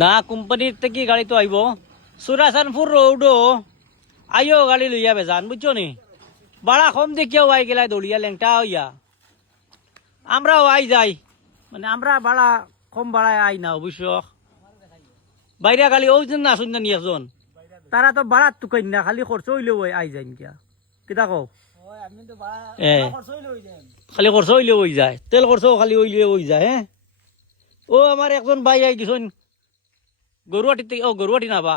না কোম্পানির থেকে গাড়ি তো আইব সুরাসানপুর রোডও আইও গাড়ি লইয়া বেজান বুঝছো নি বাড়া কম দেখিয়াও আই গেলাই দৌড়িয়া লেংটা হইয়া আমরাও আই যাই মানে আমরা বাড়া কম বাড়ায় আই না অবশ্য বাইরে গাড়ি ওই জন না শুন একজন তারা তো বাড়াত তো কই না খালি খরচ হইলেও আই যাই কিয়া কিতা কও খালি খরচ হইলেও হয়ে যায় তেল খরচ খালি হইলেও হয়ে যায় হ্যাঁ ও আমার একজন ভাই আই গেছেন গরুয়াটি থেকে গরুয়াটি না বা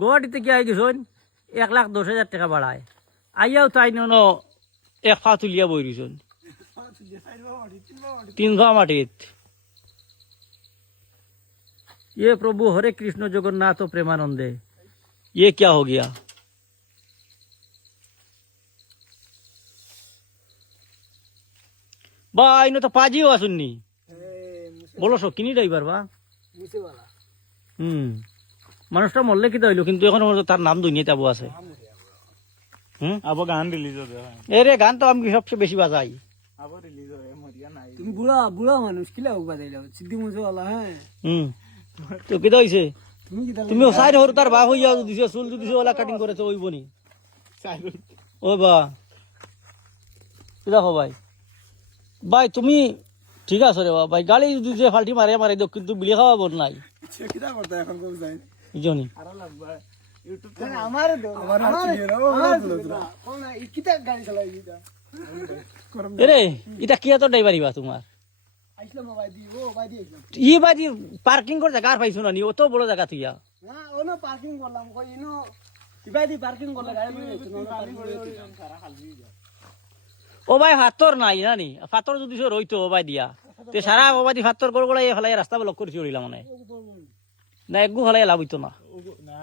গুয়াহাটি থেকে আই গেছেন 1,10,000 টাকা বাড়ায় আইয়াও তাই ন এক ফা তুলিয়া বই রইছেন 3 ফা মাটিত ये प्रभु हरे कृष्ण जगन्नाथ प्रेमानंदे ये क्या हो गया বা ইনো তো পাজিও আসুননি বলো সব কিনি ড্রাইভার বা মানুষটা মরলে কি হইলো কিন্তু এখন তার নাম দুনিয়াতে আবু আছে আবার গান রিলিজ হবে এরে গান তো আমি সবচেয়ে বেশি বাজাই আবার রিলিজ হবে মরিয়া নাই তুমি বুড়া বুড়া মানুষ কিলা বাজাইলা সিদ্ধি মুজওয়ালা হ্যাঁ তো কি হইছে তুমি কি তুমি সাইড হর তার বা হইয়া দিছো চুল দিছো ওলা কাটিং করেছে ওইব নি ও বা কি দেখো ভাই ভাই তুমি ঠিক আছে রে ভাই গাড়ি যদি যে ফাল্টি মারে মারে দাও কিন্তু বিলি খাওয়া বল নাই কিটা করতে এখন কম যাই বুঝনি আরো লাগবে ইউটিউব আমার কোন কিটা গাড়ি চালাই দিতা এরে এটা কি এত ড্রাইভারিবা তোমার আইসলাম ভাই দি ও ভাই দি ই বাদি পার্কিং করে জায়গা আর পাইছো না নি অত বড় জায়গা তুইয়া না ওনো পার্কিং করলাম কই ইনো ইবাই দি পার্কিং করলে গাড়ি লই যাইতো না সারা খালি ও ভাই ফাতর নাই জানি ফাতর যদি রইতো ও ভাই দিয়া তে সারা ও ভাই ফাতর করে ফেলাই রাস্তা ব্লক করে চড়িলাম মানে না একগু ফেলাই লাভ হইতো না না